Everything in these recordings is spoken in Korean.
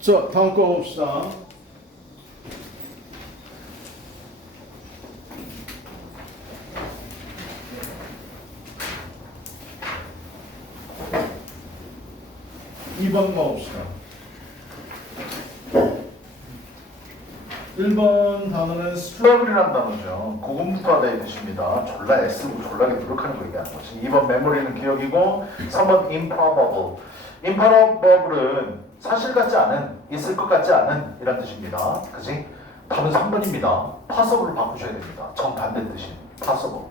자, 다음 거 봅시다. (2번) 봅시다. 1번 단어는 struggle이라는 단어죠. 고군분투하다 이 뜻입니다. 졸라 애쓰고 졸라게 노력하는 거 얘기하는 거지. 2번 memory는 기억이고 3번 improbable. improbable은 사실 같지 않은, 있을 것 같지 않은 이란 뜻입니다. 그지? 답은 3번입니다. possible을 바꾸셔야 됩니다. 정반대 뜻이 possible.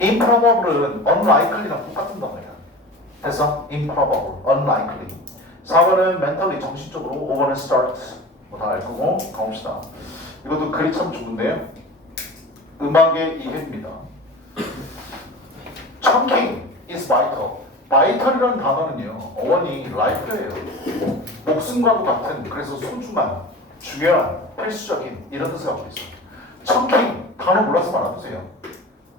improbable은 unlikely랑 똑같은 단어예요. 그래서 improbable, unlikely. 4번은 mentally, 정신적으로. 5번은 start. 뭐 다 알 거고 가봅시다. 이것도 글이 참 좋은데요. 음악의 이해입니다. chunking is vital. vital이라는 단어는요. 어원이 life예요. 목숨과도 같은, 그래서 소중한, 중요한, 필수적인 이런 뜻을 갖고 있어요. chunking 단어 몰랐으면 알아두세요.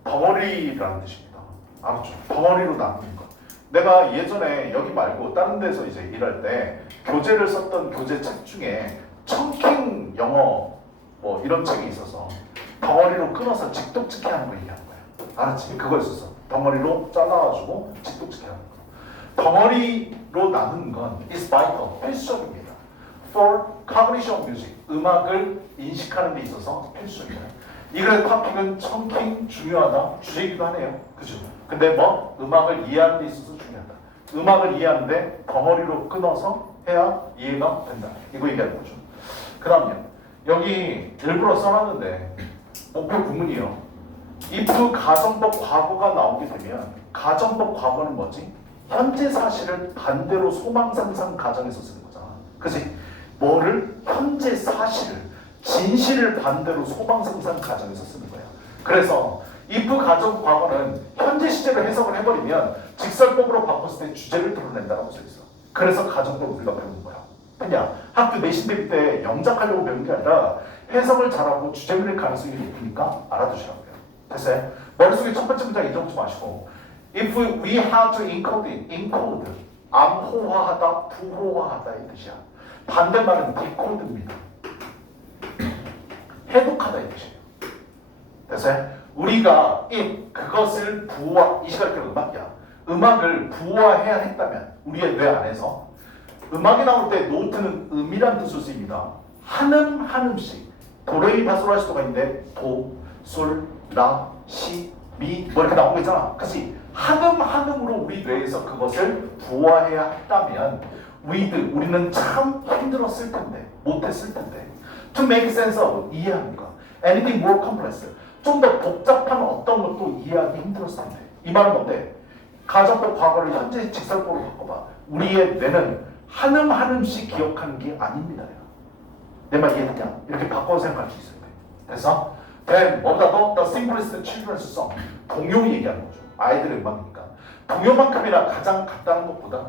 덩어리라는 뜻입니다. 알았죠? 덩어리로 나누는 것. 내가 예전에 여기 말고 다른 데서 이제 일할 때 교재를 썼던 교재 책 중에 청킹 영어 뭐 이런 책이 있어서 덩어리로 끊어서 직독짓기 하는 거 얘기하는 거야. 알았지? 그거 있었어. 덩어리로 잘라가지고 직독짓기 하는 거. 덩어리로 나누는 건 is vital, 필수적입니다. For cognition of music, 음악을 인식하는 데 있어서 필수적이에요. 이 글의 토픽은 청킹 중요하다 주제이기도 하네요. 그죠? 근데 뭐 음악을 이해하는 데 있어서 중요하다. 음악을 이해하는데 덩어리로 끊어서 해야 이해가 된다. 이거 얘기하는 거죠. 그 다음요. 여기 일부러 써놨는데 목표 구문이요. if 가정법 과거가 나오게 되면 가정법 과거는 뭐지? 현재 사실을 반대로 소망 상상 가정에서 쓰는 거잖아. 그치? 뭐를? 현재 사실을, 진실을 반대로 소망 상상 가정에서 쓰는 거야. 그래서 if 가정 과거는 현재 시제로 해석을 해버리면 직설법으로 바꿨을 때 주제를 드러낸다고 써있어. 그래서 가정법 우리가 배우는 거야. 그냥 학교 내신 대비 때 영작하려고 배운 게 아니라 해석을 잘하고 주제문일 가능성이 높으니까 알아두시라고요. 됐어요? 머릿속에 첫 번째 문장 잊어먹지 마시고 if we have to encode it, encode 암호화하다, 부호화하다 이 뜻이야. 반대말은 decode입니다. 해독하다 이 뜻이에요. 됐어요? 우리가 그것을 부호화, 이 시간에 음악이야. 음악을 부호화해야 했다면 우리의 뇌 안에서 음악이 나올 때 노트는 음이란 뜻으로 쓰입니다. 한음 한음씩 도레미파솔라시도가 있는데 도, 솔, 라, 시, 미 뭐 이렇게 나온 거 있잖아. 그치? 한음 한음으로 우리 뇌에서 그것을 부호화해야 했다면 우리는 참 힘들었을 텐데, 못했을 텐데. To make sense of, 이해하는 거. Anything more complex. 좀 더 복잡한 어떤 것도 이해하기 힘들었을 텐데. 이 말은 뭔데? 가정법 과거를 현재 직설법으로 바꿔봐. 우리의 뇌는 한음 한음씩 기억하는 게 아닙니다. 내 말 이해되냐? 이렇게 바꿔서 생각할 수 있어야 돼. 그래서 then 뭐보다 더 the simplest children's song, 동요 얘기하는 거죠. 아이들의 음악이니까. 동요만큼이나 가장 같다는 것보다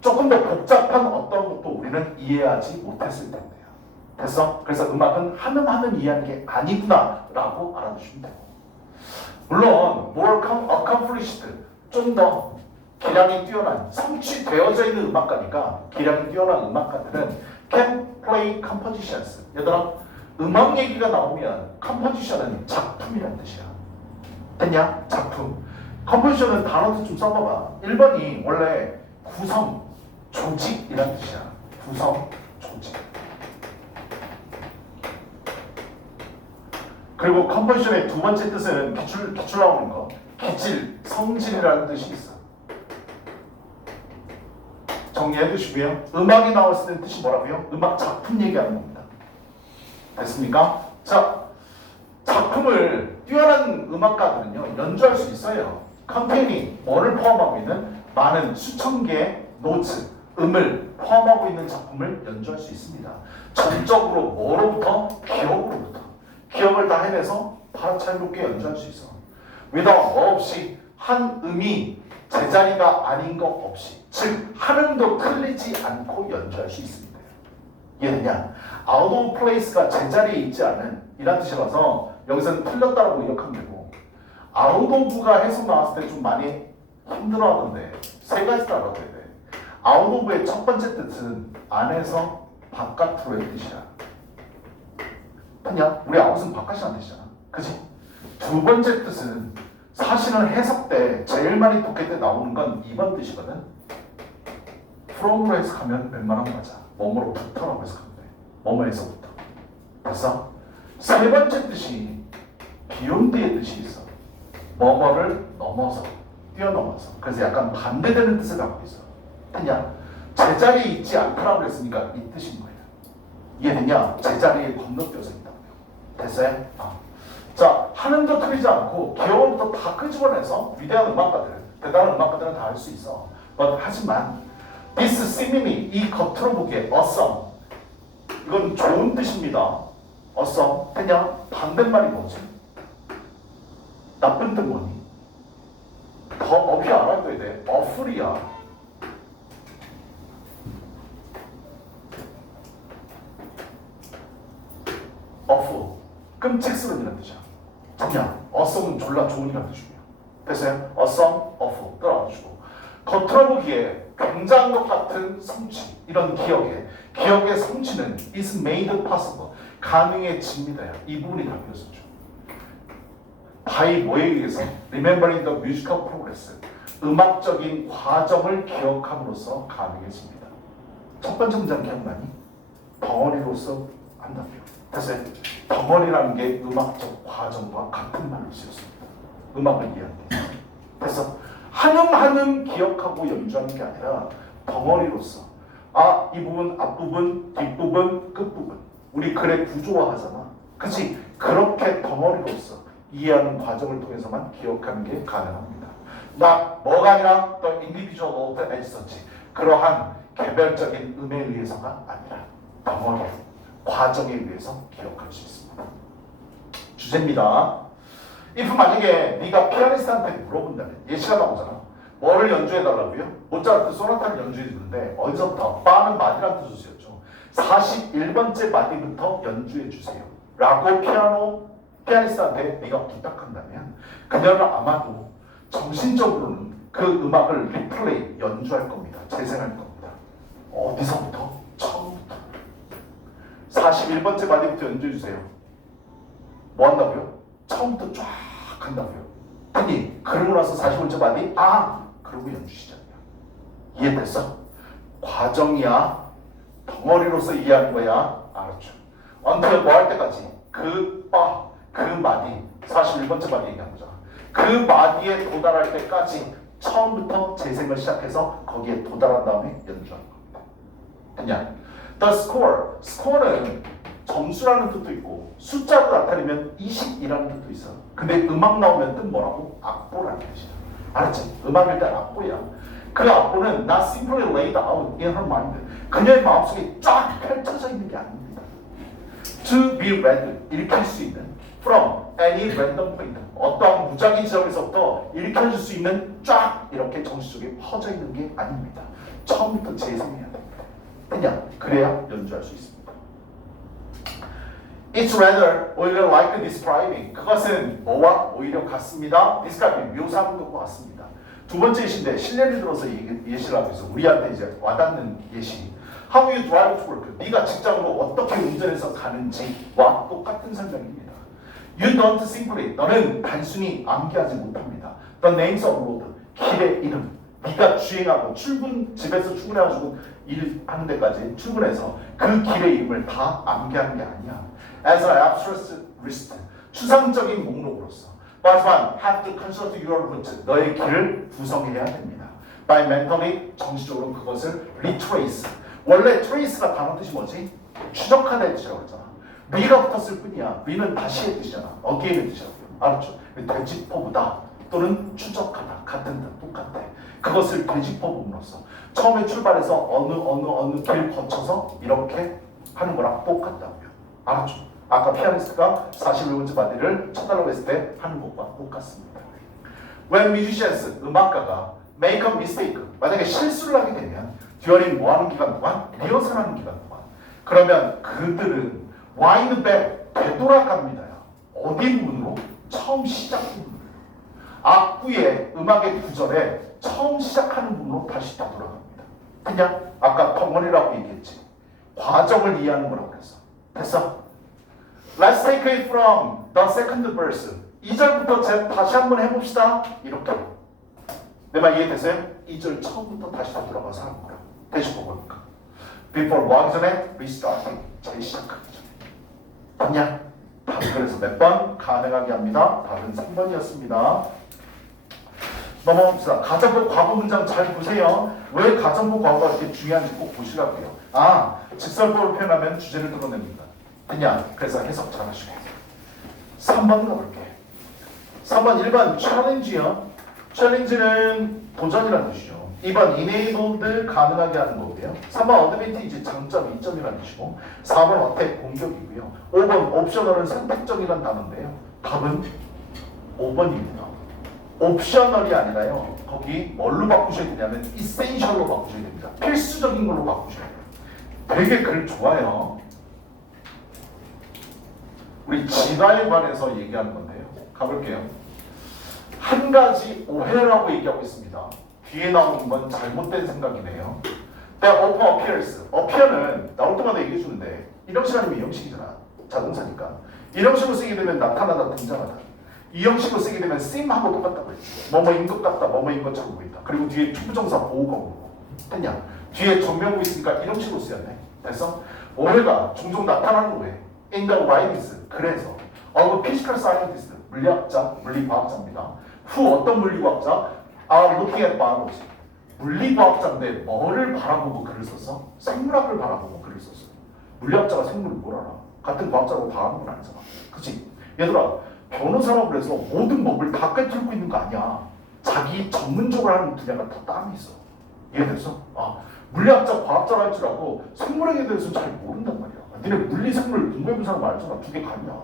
조금 더 복잡한 어떤 것도 우리는 이해하지 못했을 텐데요. 됐어? 그래서 음악은 한음 한음 이해하는 게 아니구나 라고 알아두시면 되고, 물론 more accomplished, 좀 더 기량이 뛰어난, 성취되어져 있는 음악가니까 기량이 뛰어난 음악가들은 can play compositions. 얘들아, 음악 얘기가 나오면 composition은 작품이라는 뜻이야. 됐냐? 작품. composition은 단어도 좀 써봐봐. 1번이 원래 구성, 조직이라는 뜻이야. 구성, 조직. 그리고 composition의 두 번째 뜻은 기출 나오는 거. 기질, 성질이라는 뜻이 있어. 정리해 두시고요. 음악이 나왔을 때 뜻이 뭐라고요? 음악 작품 얘기하는 겁니다. 됐습니까? 자, 작품을 뛰어난 음악가들은요 연주할 수 있어요. 컨테이닝, 뭐를 포함하고 있는 많은 수천 개의 노트, 음을 포함하고 있는 작품을 연주할 수 있습니다. 전적으로 뭐로부터? 기억으로부터. 기억을 다 해내서 파란차이롭게 연주할 수 있어. without, 뭐 없이, 한 음이 제자리가 아닌 것 없이, 즉 한 음도 틀리지 않고 연주할 수 있습니다. 이해되냐? out of place가 제자리에 있지 않은 이란 뜻이라서 여기서는 틀렸다고 기억하면 되고, out of가 해석 나왔을 때 좀 많이 힘들어하던데 세 가지 다 알아둬야 돼. out of의 첫 번째 뜻은 안에서 바깥으로의 뜻이야. 그냥 우리 out은 바깥이라는 뜻이잖아. 그치? 두 번째 뜻은 사실은 해석 때 제일 많이 독해 때 나오는 건 2번 뜻이거든. from으로 해석하면 웬만하면 맞아. 뭐뭐로부터라고 해석하면 돼. 뭐뭐에서부터. 됐어? 세 번째 뜻이 beyond의 뜻이 있어. 뭐뭐를 넘어서, 뛰어넘어서. 그래서 약간 반대되는 뜻을 갖고 있어. 그냥 제자리에 있지 않더라고 했으니까 이 뜻인 거예요. 이해되냐? 제자리에 건너뛰어서 있다고요. 됐어요? 자, 하는도 틀리지 않고 기억부터 다 끄집어내서 위대한 음악가들, 대단한 음악가들은 다 할 수 있어. 하지만 this seemingly, 이 겉으로 보기에 awesome, 이건 좋은 뜻입니다. awesome, 그냥 반대말이 뭐지? 나쁜 뜻 뭐니? 더 어휘 알아둬야 돼. awful이야. awful, 끔찍스러운 뜻이야. 그냥 awesome은 졸라 좋은이라는 뜻이고요. 됐어요? awesome, awful 따라와주고, 겉으로 보기에 굉장한 것 같은 성취, 이런 기억의 성취는 is made possible, 가능해집니다. 이 부분이 다 비었었죠. by 뭐에 의해서? remembering the musical progress, 음악적인 과정을 기억함으로써 가능해집니다. 첫 번째 문장 기억나니? 덩어리로서 한다고요. 그래서 덩어리라는 게 음악적 과정과 같은 말로 쓰였습니다. 음악을 이해하는 게. 그래서 한음 기억하고 연주하는 게 아니라 덩어리로서, 이 부분, 앞부분, 뒷부분, 끝부분, 우리 글의 구조화하잖아. 그치? 그렇게 덩어리로서 이해하는 과정을 통해서만 기억하는 게 가능합니다. 뭐가 아니라 the individual of the exercise, 그러한 개별적인 음에 의해서가 아니라 덩어리, 과정에 의해서 기억할 수 있습니다. 주제입니다. if 만약에 네가 피아니스트한테 물어본다면, 예시가 나오잖아. 뭐를 연주해달라고요? 모차르트 소나타를 연주해주는데 어디서부터? 빠는 마디란 뜻을 쓰였죠. 41번째 마디부터 연주해주세요 라고 피아니스트한테 네가 부탁한다면 그녀는 아마도 정신적으로는 그 음악을 리플레이, 연주할 겁니다. 재생할 겁니다. 어디서부터? 처음부터. 41번째 마디부터 연주해주세요. 뭐 한다고요? 처음부터 쫙 한다고요. 아니, 그러고 나서 40번째 마디, 그러고 연주 시작이야. 이해됐어? 과정이야. 덩어리로서 이해하는 거야. 알았죠? 언til 뭐 할 때까지? 그 마디, 41번째 마디 얘기한 거잖아. 그 마디에 도달할 때까지 처음부터 재생을 시작해서 거기에 도달한 다음에 연주하는 겁니다. 그냥 the score는 점수라는 뜻도 있고 숫자로 나타내면 20이라는 뜻도 있어. 근데 음악 나오면 뜻 뭐라고? 악보라는 뜻이야. 알았지? 음악일 때 악보야. 그 악보는 not simply laid out in her mind, 그녀의 마음속에 쫙 펼쳐져 있는 게 아닙니다. To be read, 읽힐 수 있는 from any random point, 어떠한 무작위 지역에서부터 읽혀질 수 있는 쫙 이렇게 정신적에 퍼져 있는 게 아닙니다. 처음부터 재생해야 됩니다. 그냥 그래야 연주할 수 있습니다. It's rather 오히려 like describing, 그것은 뭐와 오히려 같습니다. describing, 묘사하는 것과 같습니다. 두 번째 예시인데 실례를 들어서 예시를 하고 있어. 우리한테 이제 와닿는 예시. How you drive to work, 네가 직장으로 어떻게 운전해서 가는지와 똑같은 설명입니다. You don't simply, 너는 단순히 암기하지 못합니다. The names of road, 길의 이름. 네가 주행하고 집에서 출근해가지고 일하는 데까지 출근해서 그 길의 이름을 다 암기하는 게 아니야. As an abstract list, 추상적인 목록으로서. But have to consult your route, 너의 길을 구성해야 됩니다. By mentally, 정신적으로 그것을 retrace. 원래 trace가 단어 뜻이 뭐지? 추적하다의 뜻이라고 했잖아. re가 붙었을 뿐이야. re는 다시의 뜻이잖아. again의 뜻이라고요. 알았죠? 되짚어보다 또는 추적하다, 같은 뜻, 똑같아. 그것을 되짚어봄으로써 처음에 출발해서 어느 길 거쳐서 이렇게 하는 거랑 똑같다고요. 알았죠? 아까 피아니스트가 41번째 마디를 쳐달라고 했을 때 하는 것과 똑같습니다. When musicians, 음악가가 make a mistake, 만약에 실수를 하게 되면 during 뭐 하는 기간 동안? 리허설하는 기간 동안. 그러면 그들은 wind back, 되돌아갑니다. 어디 부분으로? 처음 시작 부분으로. 악구의 음악의 구절에 처음 시작하는 부분으로 다시 되돌아갑니다. 그냥 아까 덩어리라고 얘기했지. 과정을 이해하는 거라고 그랬어. 됐어? Let's take it from the second verse. 2절부터 다시 한번 해봅시다. 이렇게. 내 말 이해되세요? 2절 처음부터 다시 다 들어가서 하는 거야. 대시 보니까. Before 뭐 하기 전에? Restarting. 재시작하기 전에. 그냥 답은 그래서 몇 번? 가능하게 합니다. 답은 3번이었습니다. 넘어갑시다. 가정부 과거 문장 잘 보세요. 왜 가정부 과거가 이렇게 중요한지 꼭 보시라고요. 아, 직설법을 표현하면 주제를 끌어냅니다. 그냥 그래서 해석 잘 하시고. 3번 가볼게. 3번 1번 챌린지요. 챌린지는 도전이라는 뜻이죠. 2번 enabled 가능하게 하는 거고요. 3번 advantage 장점, 이점이라는 뜻이고 4번 어택 공격이고요. 5번 옵셔널은 선택적이라는 단어인데요. 답은 5번입니다. 옵셔널이 아니라요. 거기 뭘로 바꾸셔야 되냐면 essential로 바꾸셔야 됩니다. 필수적인 걸로 바꾸셔야 돼요. 되게 글 좋아요. 우리 진화에 관해서 얘기하는 건데요. 가볼게요. 한 가지 오해라고 얘기하고 있습니다. 뒤에 나오는 건 잘못된 생각이네요. The open appears. appear는 나올 때마다 얘기해 주는데 이형식 아니면 이형식이잖아. 자동사니까. 이형식으로 쓰게 되면 나타나다, 등장하다. 이형식으로 쓰게 되면 seem하고 똑같다고 했지. 뭐뭐인 것 같다, 뭐뭐인 것처럼 보인다. 그리고 뒤에 투부정사 보호가 오고. 됐냐? 뒤에 정명구 있으니까 이형식으로 쓰였네. 그래서 오해가 종종 나타나는 오해. In the writings. 그래서 of physical scientist. 물리학자, 물리과학자입니다. who 어떤 물리과학자? are looking at biology. 물리과학자인데 뭐를 바라보고 글을 썼어? 생물학을 바라보고 글을 썼어. 물리학자가 생물을 뭘 알아? 같은 과학자라고 다 아는 건 아니잖아. 그치? 얘들아, 변호사라고 해서 모든 법을 다 꿰뚫고 있는 거 아니야. 자기 전문적으로 하는 분야가 다 따로 있어. 이해됐어? 아, 물리학자, 과학자라 할 줄 알고 생물학에 대해서는 잘 모른단 말이야. 니네 물리, 생물 공부해본 사람 알잖아. 두 개 가냐.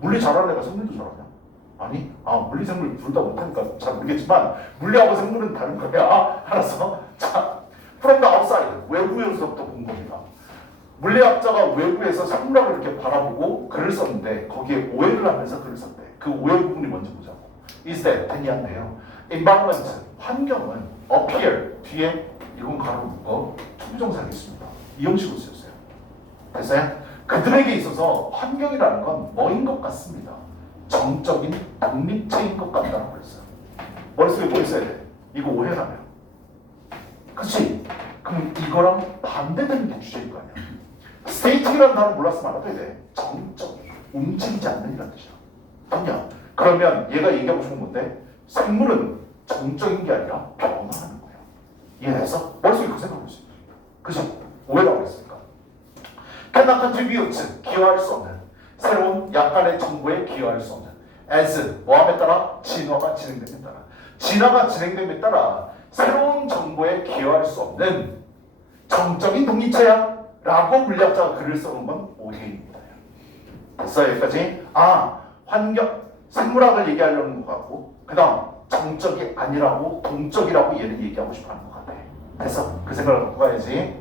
물리 잘하는 애가 생물도 잘하냐? 아니, 물리, 생물 둘 다 못하니까 잘 모르겠지만 물리하고 생물은 다른 거야. 알았어? 자, from the outside, 외부에서부터 본 겁니다. 물리학자가 외부에서 생물학을 이렇게 바라보고 글을 썼는데 거기에 오해를 하면서 글을 썼대. 그 오해 부분이 먼저 보자고. is that, 되냐인데요. environment, 환경은 appear, 뒤에 이건 가로 묶어 투부정사가 있습니다. 이 형식으로 쓰였어요. 됐어요? 그들에게 있어서 환경이라는 건 뭐인 것 같습니다. 정적인 독립체인 것 같다고 그랬어요. 머릿속에 뭐 있어야 돼? 이거 오해라면. 그치? 그럼 이거랑 반대되는 게 주제일 거 아니야. state이라는 단어 몰랐으면 알아둬야 돼. 정적, 움직이지 않는 이라는 뜻이야. 그냥 그러면 얘가 얘기하고 싶은 건데 생물은 정적인 게 아니라 변화하는 거예요. 이해해서? 머릿속에 그 생각을 할수 있어요. 그치? 오해라고 했으니까. cannot contribute, 기여할 수 없는. 새로운 약간의 정보에 기여할 수 없는. as, 뭐함에 따라? 진화가 진행됨에 따라. 진화가 진행됨에 따라 새로운 정보에 기여할 수 없는 정적인 독립체야 라고 물리학자가 글을 써놓은 건 오해입니다. 됐어요? 여기까지? 환경, 생물학을 얘기하려는 것 같고 그 다음 정적이 아니라고 동적이라고 얘를 얘기하고 싶어하는 것 같아. 됐어? 그 생각을 갖고 가야지.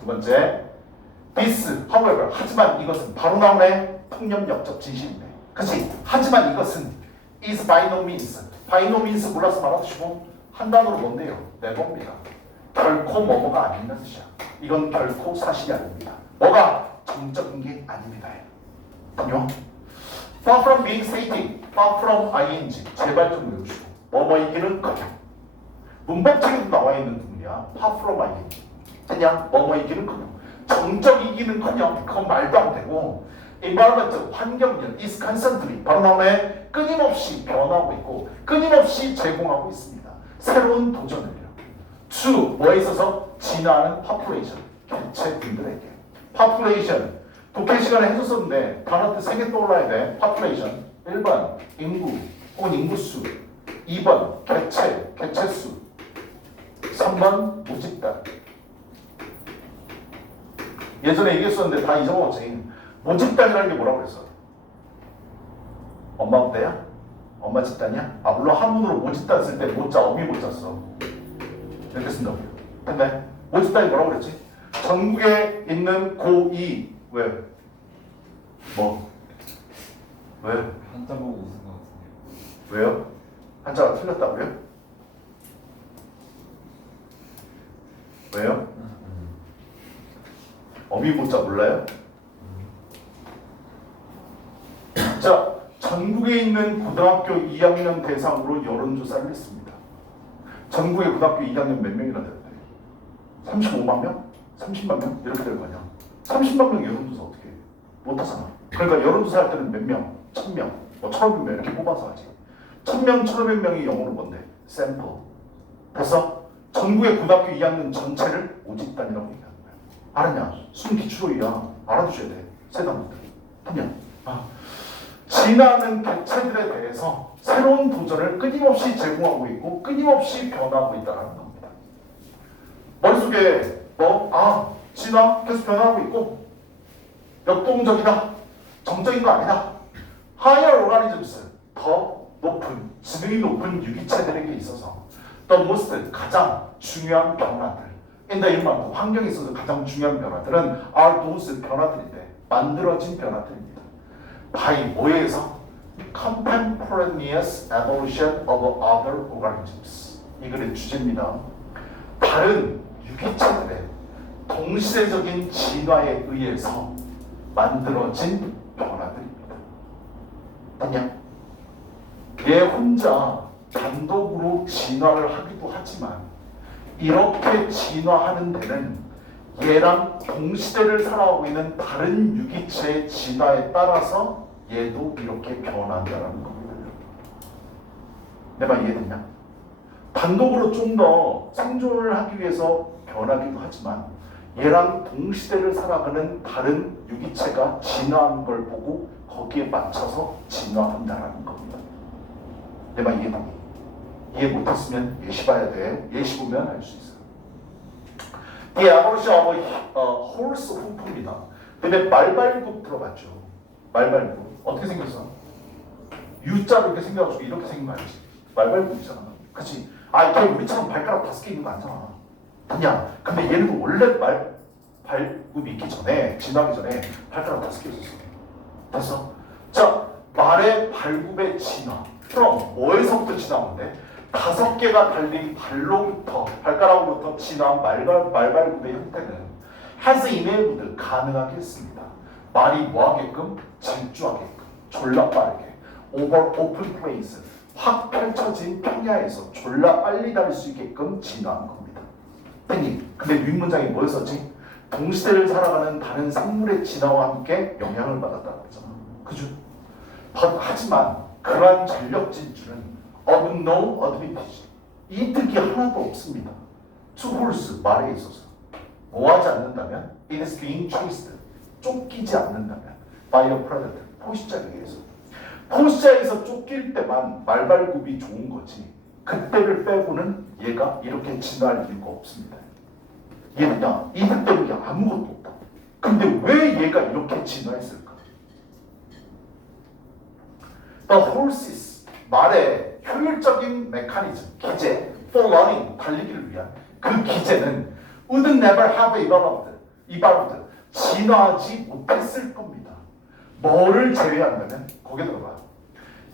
두 번째, this, however, 하지만 이것은 바로 나오네. 통념역적 진실인데. 그치? 하지만 이것은 is by no means. by no means 몰라서 말하시고 한 단어로 뭔데요? never입니다. 결코 뭐뭐가 아니라는 뜻이야. 이건 결코 사실이 아닙니다. 뭐가 정적인 게 아닙니다. 그죠? far from being stated, far from ing. 제발 좀 외우시고. 뭐뭐이기는 커녕. 문법책에도 나와 있는 부분이야. far from ing. 그냥 뭐뭐이기는 커녕. 정적이기는커녕 그건 말도 안 되고 environment 환경은 is constantly 바로 나오네. 끊임없이 변화하고 있고 끊임없이 제공하고 있습니다. 새로운 도전을요. to 뭐에 있어서 진화하는 population 개체분들에게. population 독해 시간에 해줬었는데 단어 뜻 3개 떠올라야 돼. population 1번 인구 혹은 인구수 2번 개체수 3번 모집단. 예전에 얘기했었는데 다 잊어먹었지. 모집단이라는 게 뭐라고 그랬어? 엄마 부대야? 엄마 집단이야? 물론 한문으로 모집단 쓸 때 모자 어미 모자 써. 이렇게 쓴다고요. 근데 모집단이 뭐라고 그랬지? 전국에 있는 고2 왜? 뭐? 왜? 한자 보고 웃은 것 같은데요. 왜요? 한자가 틀렸다고요? 왜요? 어미모자 몰라요? 자, 전국에 있는 고등학교 2학년 대상으로 여론조사를 했습니다. 전국의 고등학교 2학년 몇 명이나 될까요? 35만 명? 30만 명? 이렇게 될 거 아니야. 30만 명 여론조사 어떻게 해? 못하잖아. 그러니까 여론조사 할 때는 몇 명? 1000명, 뭐 1500명 이렇게 뽑아서 하지. 1000명, 1500명이 영어로 뭔데? 샘플. 됐어? 전국의 고등학교 2학년 전체를 모집단이라고 얘기하는 거야. 알았냐? 순기초이야. 알아두셔야 돼. 세 단어들. 됐냐? 진화하는 개체들에 대해서 새로운 도전을 끊임없이 제공하고 있고 끊임없이 변화하고 있다는 겁니다. 머릿속에 진화 계속 변화하고 있고 역동적이다. 정적인 거 아니다. higher organisms, 더 높은, 지능이 높은 유기체들에게 있어서 the most, 가장 중요한 변화들 in the environment, 환경에 있어서 가장 중요한 변화들은 are those, 변화들인데 만들어진 변화들입니다. by 뭐에 의해서? contemporaneous evolution of other organisms. 이 글의 주제입니다. 다른 유기체들의 동시대적인 진화에 의해서 만들어진 변화들입니다. 됐냐? 얘 혼자 단독으로 진화를 하기도 하지만 이렇게 진화하는 데는 얘랑 동시대를 살아가고 있는 다른 유기체의 진화에 따라서 얘도 이렇게 변한다는 겁니다. 내 말 이해됐냐? 단독으로 좀 더 생존을 하기 위해서 변하기도 하지만 얘랑 동시대를 살아가는 다른 유기체가 진화한 걸 보고 거기에 맞춰서 진화한다는 겁니다. 내 말 이해됐니? 이해 못했으면 예시 봐야 돼. 예시 보면 알 수 있어요. The evolution of horse hoof입니다. 근데 말발굽 들어봤죠? 말발굽 어떻게 생겼어? U자로 이렇게 생겨가지고 이렇게 생긴 거 알지? 말발굽이잖아. 그치? 걔 우리처럼 발가락 5개 있는 거 아니잖아. 아니야. 근데 얘는 원래 발굽이 있기 전에, 진화하기 전에 발가락 5개 있었어. 됐어? 자, 말의 발굽의 진화. 그럼 뭐에서부터 진화하는데? 5개가 달린 발로부터, 발가락으로부터 진화한 말발굽의 형태는 has enabled, 가능하게 했습니다. 말이 뭐하게끔? 질주하게끔, 졸라 빠르게, over open place, 확 펼쳐진 평야에서 졸라 빨리 다닐 수 있게끔 진화한 겁니다. 땡님, 근데 윗문장이 뭐였었지? 동시대를 살아가는 다른 생물의 진화와 함께 영향을 받았다고 했잖아. 그죠? 하지만 그러한 전력 질주는 of no advantage, 이득이 하나도 없습니다. to horse, 말에 있어서 뭐하지 않는다면 it is being chased, 쫓기지 않는다면 by a predator, 포식자에 의해서. 포식자에서 쫓길 때만 말발굽이 좋은 거지 그때를 빼고는 얘가 이렇게 진화할 이유가 없습니다. 얘는요, 이득 때문에 아무것도 없다. 근데 왜 얘가 이렇게 진화했을까? The horses, 말의 효율적인 메커니즘, 기제, for running, 달리기를 위한 그 기제는 would never have evolved, 진화하지 못했을 겁니다. 뭐를 제외한다면 거기에 들어가.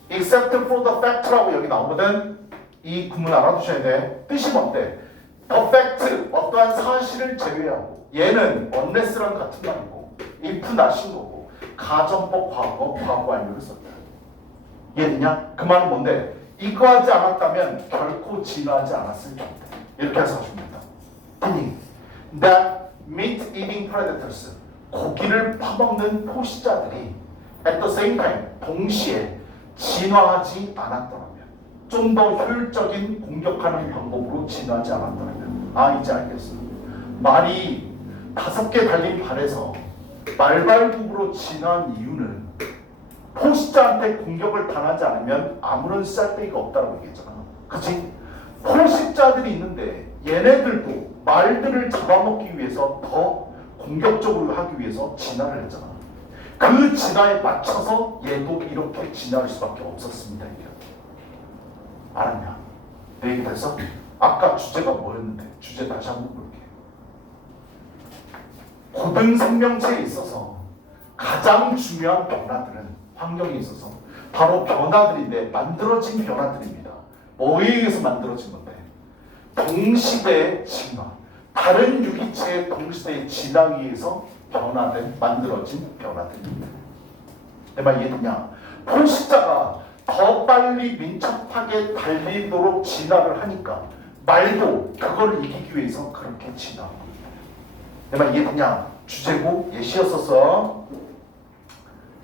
except for the fact라고 여기 나오거든. 이 구문 알아두셔야 돼. 뜻이 뭔데? the fact, 어떠한 사실을 제외하고, 얘는 unless랑 같은 말이고 if not인 거고 가정법 과거, 과거 완료를 썼다. 얘는요? 그 말은 뭔데? 이거 하지 않았다면 결코 진화하지 않았을 텐데. 이렇게 해서 하시면 된다. that meat eating predators, 고기를 파먹는 포식자들이 at the same time, 동시에 진화하지 않았더라면, 좀 더 효율적인 공격하는 방법으로 진화하지 않았더라면, 이제 알겠어. 말이 5개 달린 발에서 말발굽으로 진화한 이유는 포식자한테 공격을 당하지 않으면 아무런 쓸데기가 없다고 얘기했잖아. 그치? 포식자들이 있는데 얘네들도 말들을 잡아먹기 위해서 더 공격적으로 하기 위해서 진화를 했잖아. 그 진화에 맞춰서 얘도 이렇게 진화할 수밖에 없었습니다. 이게. 알았냐? 내 얘기 됐어? 아까 주제가 뭐였는데? 주제 다시 한번 볼게. 고등 생명체에 있어서 가장 중요한 변화들은 환경에 있어서 바로 변화들인데 만들어진 변화들입니다. 뭐에 의해서 만들어진 건데? 동시대의 진화, 다른 유기체의 동시대에 진화에 의해서 만들어진 변화들입니다. 내 말 이해되냐? 포식자가 더 빨리 민첩하게 달리도록 진화를 하니까 말도 그걸 이기기 위해서 그렇게 진화한 겁니다. 내 말 이해되냐? 주제고 예시였었어.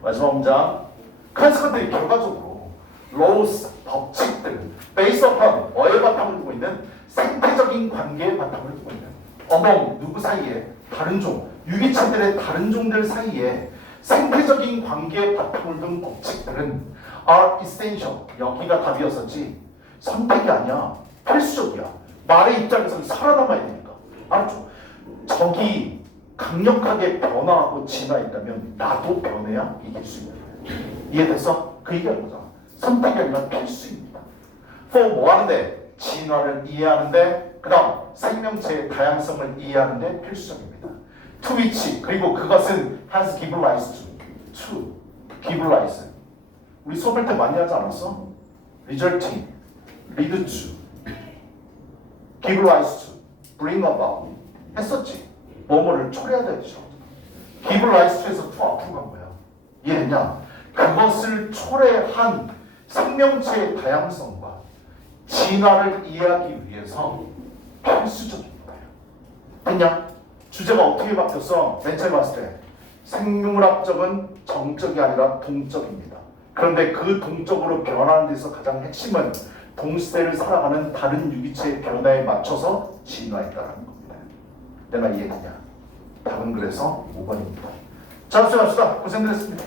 마지막 문장. 그래서 그들이 결과적으로 laws, 법칙들, based upon 뭐에 바탕을 두고 있는 생태적인 관계에 바탕을 두고 있는 among 누구 사이에 다른 종, 유기체들의 다른 종들 사이에 생태적인 관계에 바탕을 둔 법칙들은 are essential. 여기가 답이었었지. 선택이 아니야. 필수적이야. 말의 입장에서는 살아남아야 되니까. 알았죠? 적이 강력하게 변화하고 진화했다면 나도 변해야 이길 수 있는 거야. 이해됐어? 그 얘기하는 거잖아. 선택이 아니라 필수입니다. for 뭐 하는데? 진화를 이해하는데, 그 다음 생명체의 다양성을 이해하는데 필수적입니다. to which, 그리고 그것은 has given rise to give rise. 우리 수업할 때 많이 하지 않았어? resulting, lead to, give rise to, bring about 했었지. 뭐뭐를 초래하다 했죠. give rise to에서 to 앞으로 간 거야. 이해했냐? 그것을 초래한 생명체의 다양성과 진화를 이해하기 위해서 필수적인 거예요. 됐냐? 주제가 어떻게 바뀌었어? 맨 처음에 봤을 때 생물학적은 정적이 아니라 동적입니다. 그런데 그 동적으로 변하는 데서 가장 핵심은 동시대를 살아가는 다른 유기체의 변화에 맞춰서 진화했다는 겁니다. 내가 이해했냐? 답은 그래서 5번입니다. 자, 수고하셨습니다. 고생들 했습니다.